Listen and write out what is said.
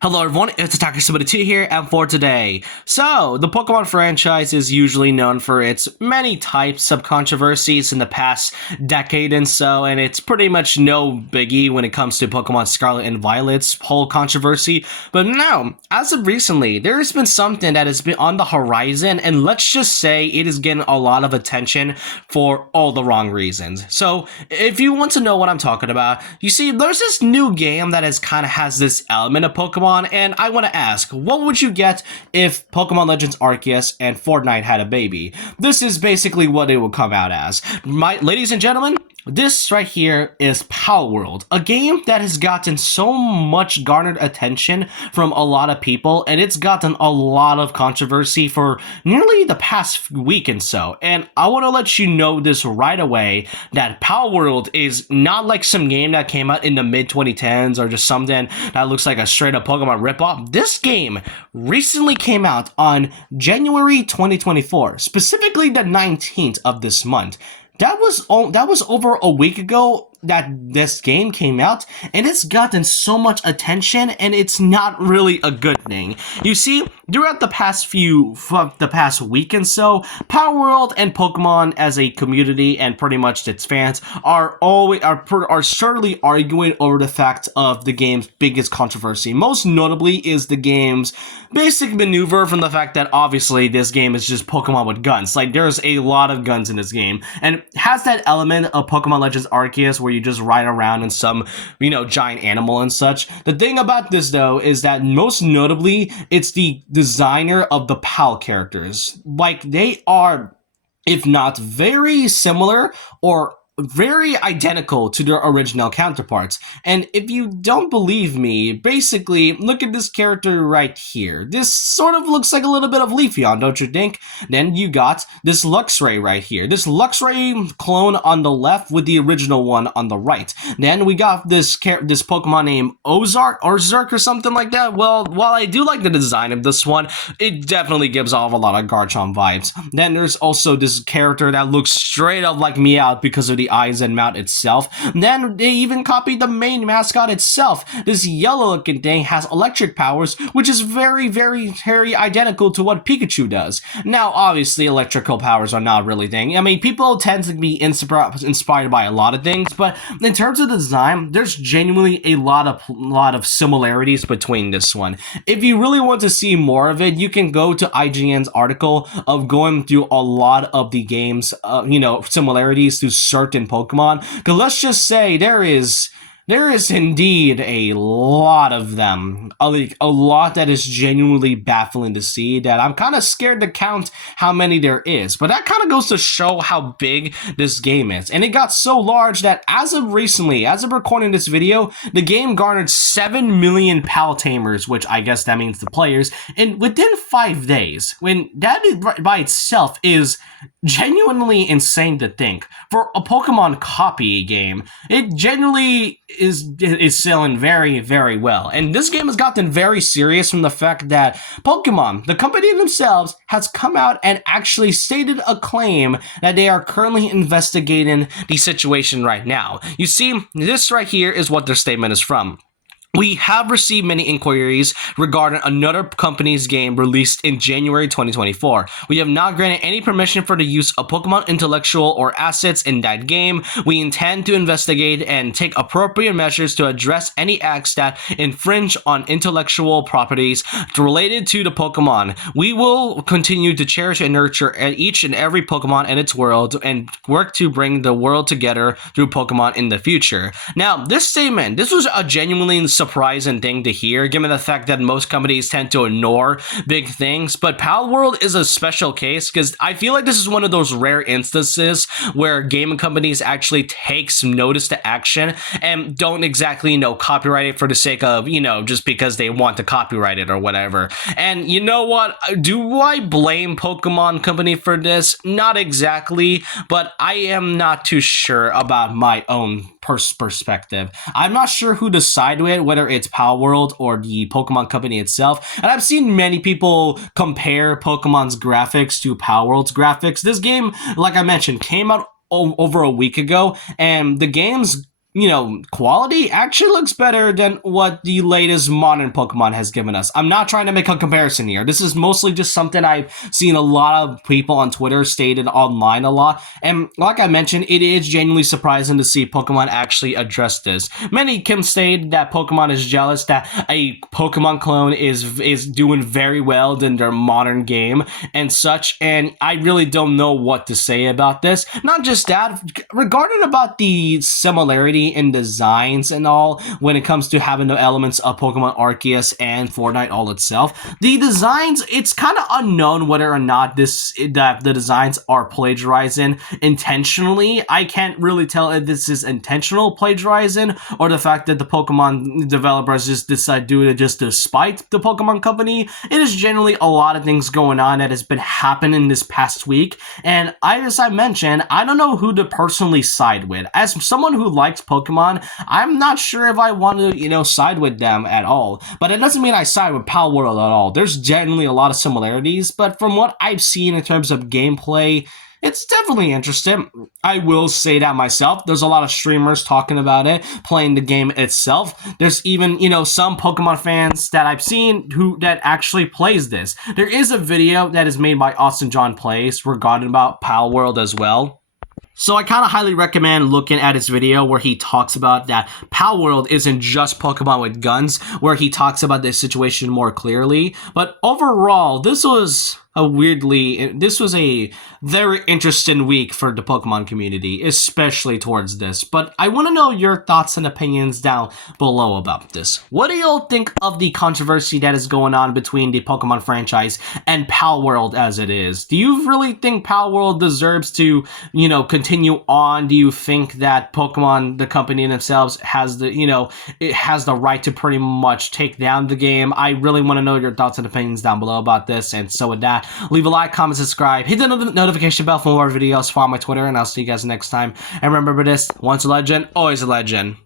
Hello everyone, it's Attacker72 here, and for today. So, the Pokemon franchise is usually known for its many types of controversies in the past decade and so, and it's pretty much no biggie when it comes to Pokemon Scarlet and Violet's whole controversy. But now, as of recently, there has been something that has been on the horizon, and let's just say it is getting a lot of attention for all the wrong reasons. So, if you want to know what I'm talking about, you see, there's this new game that has this element of Pokemon, and I want to ask, what would you get if Pokemon Legends Arceus and Fortnite had a baby? This is basically what it would come out as. Ladies and gentlemen, this right here is Palworld, a game that has gotten so much garnered attention from a lot of people, and it's gotten a lot of controversy for nearly the past week and so. And I want to let you know this right away, that Palworld is not like some game that came out in the mid-2010s or just something that looks like a straight-up Pokemon ripoff. This game recently came out on January 2024, specifically the 19th of this month. That was over a week ago that this game came out, and it's gotten so much attention, and it's not really a good thing. You see, throughout the past week and so, Palworld and Pokemon as a community and pretty much its fans are certainly arguing over the fact of the game's biggest controversy. Most notably is the game's basic maneuver from the fact that obviously this game is just Pokemon with guns. Like, there's a lot of guns in this game, and it has that element of Pokemon Legends Arceus where you just ride around in some, giant animal and such. The thing about this, though, is that most notably, it's the designer of the PAL characters. Like, they are, if not very similar, or very identical to their original counterparts. And if you don't believe me, basically, look at this character right here. This sort of looks like a little bit of Leafeon, don't you think? Then you got this Luxray right here. This Luxray clone on the left with the original one on the right. Then we got this Pokemon named Ozark or something like that. Well, while I do like the design of this one, it definitely gives off a lot of Garchomp vibes. Then there's also this character that looks straight up like Meowth because of the eyes and mouth itself. Then they even copied the main mascot itself. This yellow looking thing has electric powers, which is very, very, very identical to what Pikachu does. Now, obviously, electrical powers are not really a thing. I mean, people tend to be inspired by a lot of things, but in terms of design, there's genuinely a lot of similarities between this one. If you really want to see more of it, you can go to IGN's article of going through a lot of the game's, similarities to certain Pokemon. Because let's just say there is indeed a lot of them. A lot that is genuinely baffling to see, that I'm kind of scared to count how many there is. But that kind of goes to show how big this game is. And it got so large that as of recording this video, the game garnered 7 million PAL tamers, which I guess that means the players, and within 5 days. When that by itself is genuinely insane to think. For a Pokemon copy game, it genuinely is selling very, very well. And this game has gotten very serious from the fact that Pokemon, the company themselves, has come out and actually stated a claim that they are currently investigating the situation right now. You see, this right here is what their statement is from. We have received many inquiries regarding another company's game released in January 2024. We have not granted any permission for the use of Pokemon intellectual or assets in that game. We intend to investigate and take appropriate measures to address any acts that infringe on intellectual properties related to the Pokemon. We will continue to cherish and nurture each and every Pokemon in its world and work to bring the world together through Pokemon in the future. Now, this was a genuinely surprising thing to hear, given the fact that most companies tend to ignore big things. But Palworld is a special case because I feel like this is one of those rare instances where gaming companies actually take some notice to action and don't exactly, copyright it for the sake of, just because they want to copyright it or whatever. And you know what? Do I blame Pokemon Company for this? Not exactly, but I am not too sure about my own perspective. I'm not sure who to side with, whether it's Palworld or the Pokemon Company itself. And I've seen many people compare Pokemon's graphics to Palworld's graphics. This game, like I mentioned, came out over a week ago, and the game's quality actually looks better than what the latest modern Pokemon has given us. I'm not trying to make a comparison here. This is mostly just something I've seen a lot of people on Twitter stated online a lot. And like I mentioned, it is genuinely surprising to see Pokemon actually address this. Many can state that Pokemon is jealous that a Pokemon clone is doing very well in their modern game and such. And I really don't know what to say about this. Not just that, regarding about the similarity in designs and all when it comes to having the elements of Pokemon Arceus and Fortnite all itself. The designs, it's kind of unknown whether or not that the designs are plagiarizing intentionally. I can't really tell if this is intentional plagiarizing or the fact that the Pokemon developers just decide to do it just to spite the Pokemon Company. It is generally a lot of things going on that has been happening this past week, and as I mentioned, I don't know who to personally side with. As someone who likes Pokemon, I'm not sure if I want to, side with them at all. But it doesn't mean I side with Palworld at all. There's generally a lot of similarities, but from what I've seen in terms of gameplay, it's definitely interesting. I will say that myself. There's a lot of streamers talking about it, playing the game itself. There's even, some Pokemon fans that I've seen that actually plays this. There is a video that is made by Austin John Plays regarding about Palworld as well. So I kind of highly recommend looking at his video where he talks about that Palworld isn't just Pokemon with guns, where he talks about this situation more clearly. But overall, this was a very interesting week for the Pokemon community, especially towards this. But I want to know your thoughts and opinions down below about this. What do y'all think of the controversy that is going on between the Pokemon franchise and Palworld as it is? Do you really think Palworld deserves to, continue on? Do you think that Pokemon, the company themselves, has it has the right to pretty much take down the game? I really want to know your thoughts and opinions down below about this. And so with that, leave a like, comment, subscribe, hit the notification bell for more videos, follow my Twitter, and I'll see you guys next time. And remember this, once a legend, always a legend.